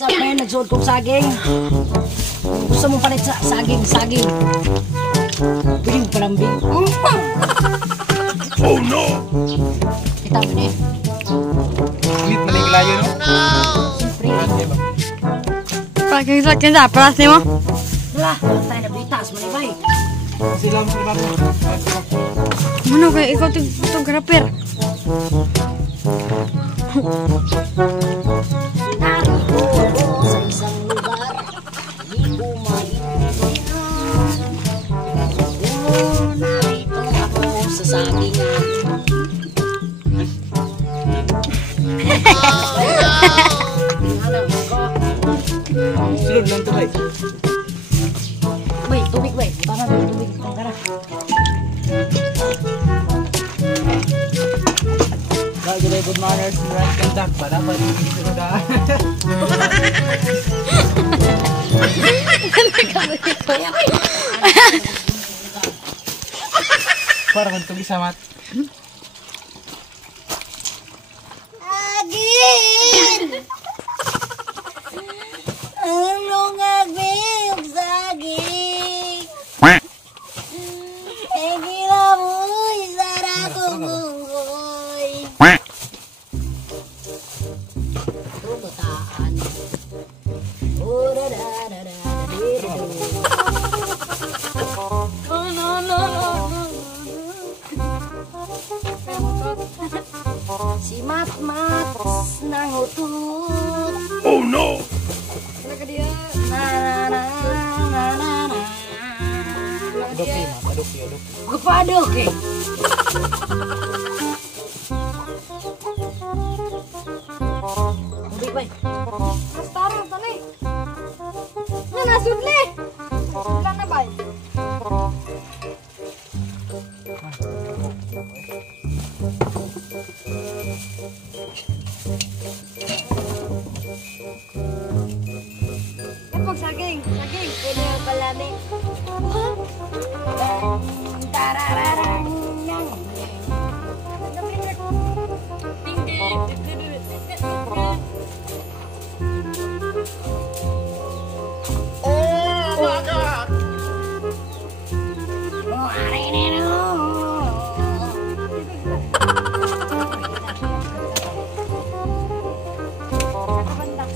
Sa may nagsuot kong saging. Gusto mong palit sa saging. Piling palambing. Oh no! Kita mo din. Init maliglayo no? Siyempre. Pagkaksakin sa pras ni mo. Dala, tayo na bitas. Malibay. Silang sila mo. Ano kayo ikaw itong grapper? Narito ako sa isang lugar. Hindi ko maintindihan. Narito ako sa sagingan. Sulod lang to bay. Bay, tubig bay. Tara na tubig. Tara. Gagawin good manners and right contact para pag-ibig sa daan. Para kung tuloy sa mat. Agin! Ano nga biyog saging? Eh gila mo, isara ko gunggoy. Tugutaan. Si Mat-Mat nang utut. Oh no! Adopi mat, adopi. Gupadok eh. Hindi ba? Astaro, tali. Nga nasudli. Sudlan na ba? Kapag saging. Pwede ang palami. Tarararang. Oh my god!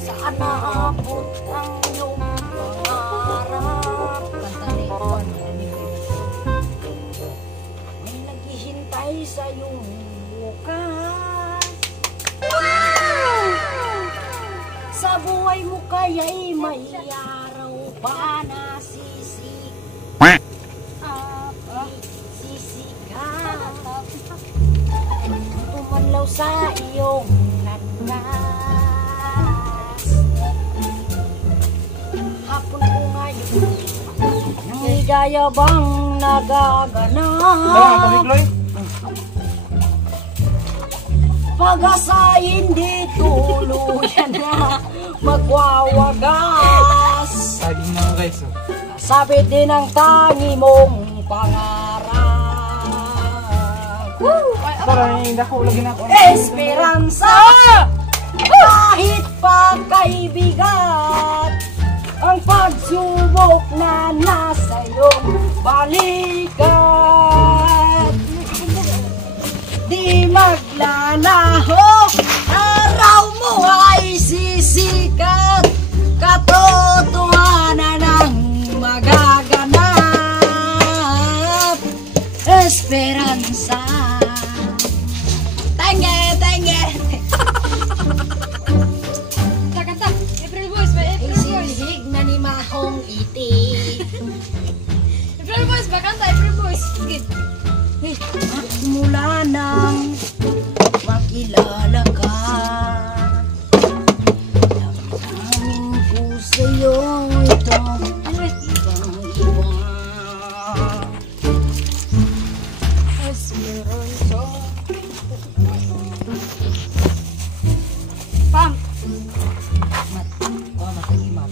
Saan naabot ang iyong pangarap? Kanta ni Juan. May naghihintay sa iyong bukas. Sa buhay mo kaya'y may araw pa na sisikat. Tumanlaw sa iyong landas. Hapon ko ngayon nang ligaya bang nagaganap. Pagikloy? Pag-asa hindi tuluyan na magwawagas. Saging na mo guys. Sabi din ang tangi mong pangarap. Para yung dako lagi na ako. Esperanza! Kahit pa kaibigan, ang pagsubok na nasa iyong balikat. Di maglalaho, araw mo ay sisikat. Katotohanan ang magaganap. Esperanza. Tenge. Kanta. April Boys. Isinhig na ni Mahong Iti. April Boys. Kanta. April Boys. Sige. At mula nang makilala ka, damdamin ko sa'yo ito ibang-iba. Esperanza. Pam. Matagimat.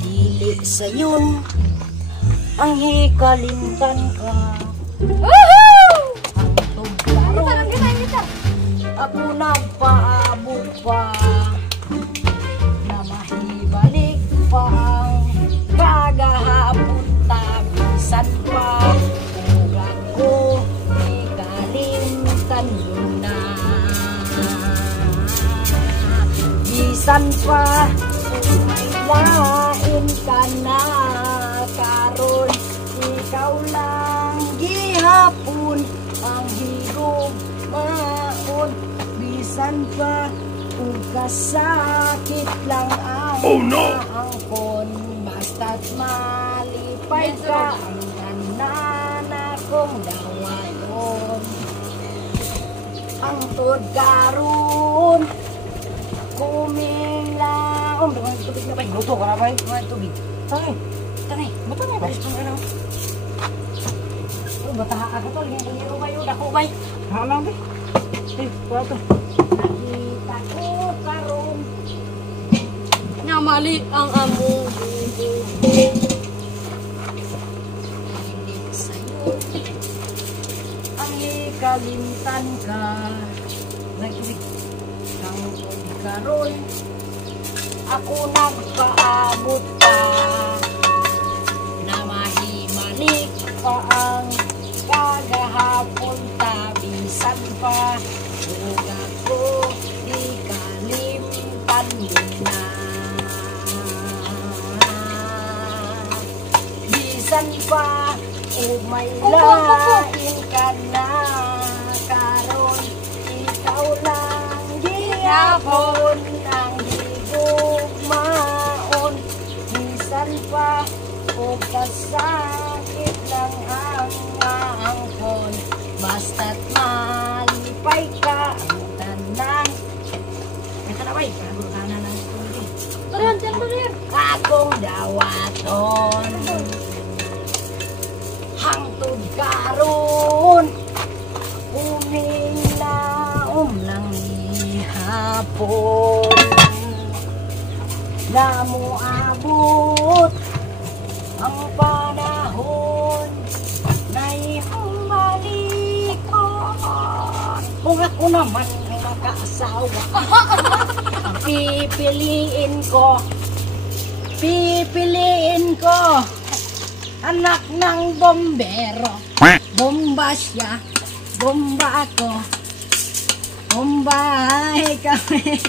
Dili sa'yon ang hikalimtan ka. Woohoo! Ang tugtaro Kita. Ako nagpaabot pa na mahibalik pa ang kagahapon tabisan pa. Ugat ko di kalimtan mo na. Bisan pa kung may lain ka na karon, ikaw lang gihapon ang higog maon. Bisan pa kung kasakit lang ang angkon, basta't malipay ka ang tanan akong dawaton. Ang tod karon kuming laom. Daman tubig na ba? Luto ka na ba? Mga tubig. Tanay. Tanay. Bato na ba? Balis pang araw. Bataha ako to. Lingiro ba yun? Ako ba? Halang ba? Kuha to. Nakita ko karon Nga mali ang among hindi sa'yo ang ikalimtan ka. Nagtubig. Ang karon ako nagpaabot pa na mahimalik pa ang kagahapon tabisan pa. Ugat ko di kalimtan mo na. Bisan pa may lain ka na karon, ikaw lang gihapon ang higugmaon. Bisan pa o kasakit lang ang angkon, basta't malipay ka ang tanan. Ito na ba? Kago kanan ng tubig. Taran, taran. Akong dawaton hangtod karon umilaom lang ihapon na moabot ang panahon na iyong malikon. Kung ako naman ay makaasawa, ang pipiliin ko anak ng bombero. Bomba siya, bomba ako, bombahe kami.